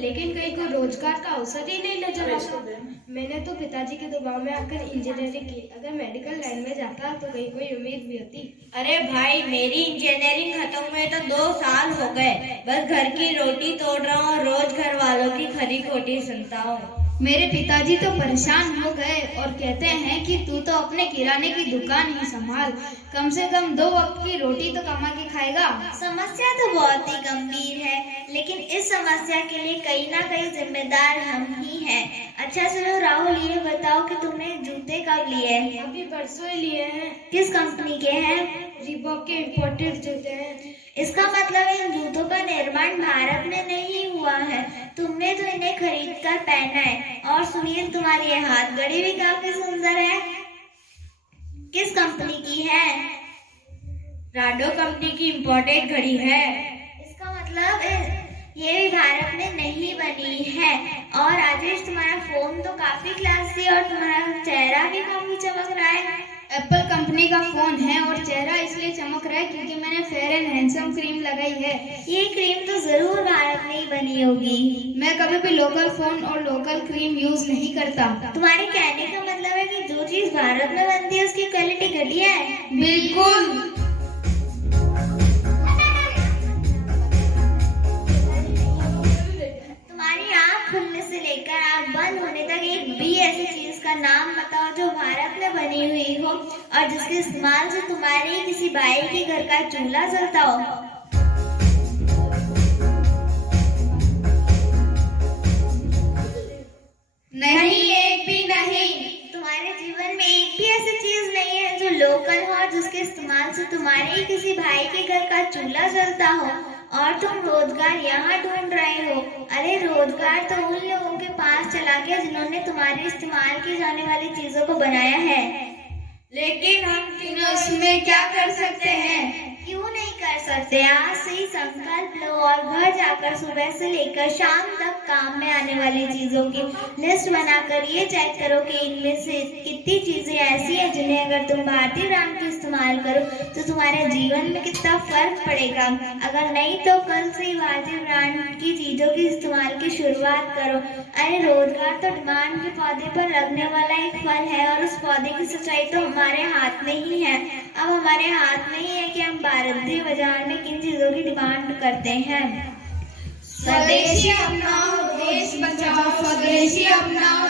लेकिन कहीं को रोजगार का अवसर ही नहीं नजर आता। मैंने तो पिताजी के दबाव में आकर इंजीनियरिंग की। अगर मेडिकल लाइन में जाता तो कहीं कोई उम्मीद भी होती। अरे भाई, मेरी इंजीनियरिंग खत्म हुए तो 2 साल हो गए। बस घर की रोटी तोड़ रहा हूँ, रोज घर वालों की खरी खोटी सुनता हूँ। मेरे पिताजी तो परेशान हो गए और कहते हैं कि तू तो अपने किराने की दुकान ही संभाल, कम से कम 2 वक्त की रोटी तो कमा के खाएगा। समस्या तो बहुत ही गंभीर है, लेकिन इस समस्या के लिए कहीं ना कहीं जिम्मेदार हम ही हैं। अच्छा चलो राहुल, ये बताओ कि तुमने जूते कब लिए? अभी परसों ही लिए हैं। किस कंपनी के हैं? रीबॉक के इम्पोर्टेड जूते हैं। इसका मतलब इन जूतों का निर्माण भारत में नहीं हुआ है, तुमने तो इन्हें खरीद कर पहना है। और सुनील, तुम्हारी ये हाथ घड़ी भी काफी सुंदर है। किस कंपनी की है? राडो कंपनी की इम्पोर्टेड घड़ी है। इसका मतलब ये भी भारत में नहीं बनी है। और राजेश, तुम्हारा फोन तो काफी क्लासी और तुम्हारा चेहरा भी काफी चमक रहा है। एप्पल कंपनी का फोन है और चेहरा इसलिए चमक रहा है क्योंकि मैंने फेयर एंड हैंडसम क्रीम लगाई है। ये क्रीम तो जरूर भारत में ही बनी होगी। मैं कभी भी लोकल फोन और लोकल क्रीम यूज नहीं करता। तुम्हारे कहने का मतलब है कि जो चीज भारत में बनती है उसकी क्वालिटी घटिया है? बिल्कुल। तुम्हारी आँख खुलने से लेकर आँख बंद होने तक एक भी ऐसी चीज का नाम बताओ जो भारत में बनी हुई हो और जिसके इस्तेमाल से तुम्हारे किसी भाई के घर का चूल्हा जलता हो। नहीं, एक भी नहीं। तुम्हारे जीवन में एक भी ऐसी चीज नहीं है जो लोकल हो और जिसके इस्तेमाल से तुम्हारे किसी भाई के घर का चूल्हा जलता हो और तुम रोजगार यहाँ ढूंढ रहे हो। अरे रोजगार तो उन लोगों के पास चला गया जिन्होंने तुम्हारे इस्तेमाल की जाने वाली चीजों को बनाया है। लेकिन हम तीनों इसमें क्या कर सकते हैं? क्यों नहीं कर सकते? आज से ही संकल्प लो और घर जाकर सुबह से लेकर शाम तक काम में आने वाली चीजों की लिस्ट बनाकर ये चेक करो कि इनमें से कितनी चीजें ऐसी हैं जिन्हें अगर तुम भारतीय ब्रांड का इस्तेमाल करो तो तुम्हारे जीवन में कितना फर्क पड़ेगा। अगर नहीं तो कल से ही भारतीय ब्रांड की चीजों के इस्तेमाल की शुरुआत करो। अरे रोजगार तो डिमांड के पौधे पर लगने वाला एक फल है और उस पौधे की सच्चाई तो हमारे हाथ में ही है। अब हमारे हाथ में ही है कि हम भारतीय बाजार में किन चीजों की डिमांड करते हैं। स्वदेशी अपनाओ, देश बचाओ। स्वदेशी अपनाओ,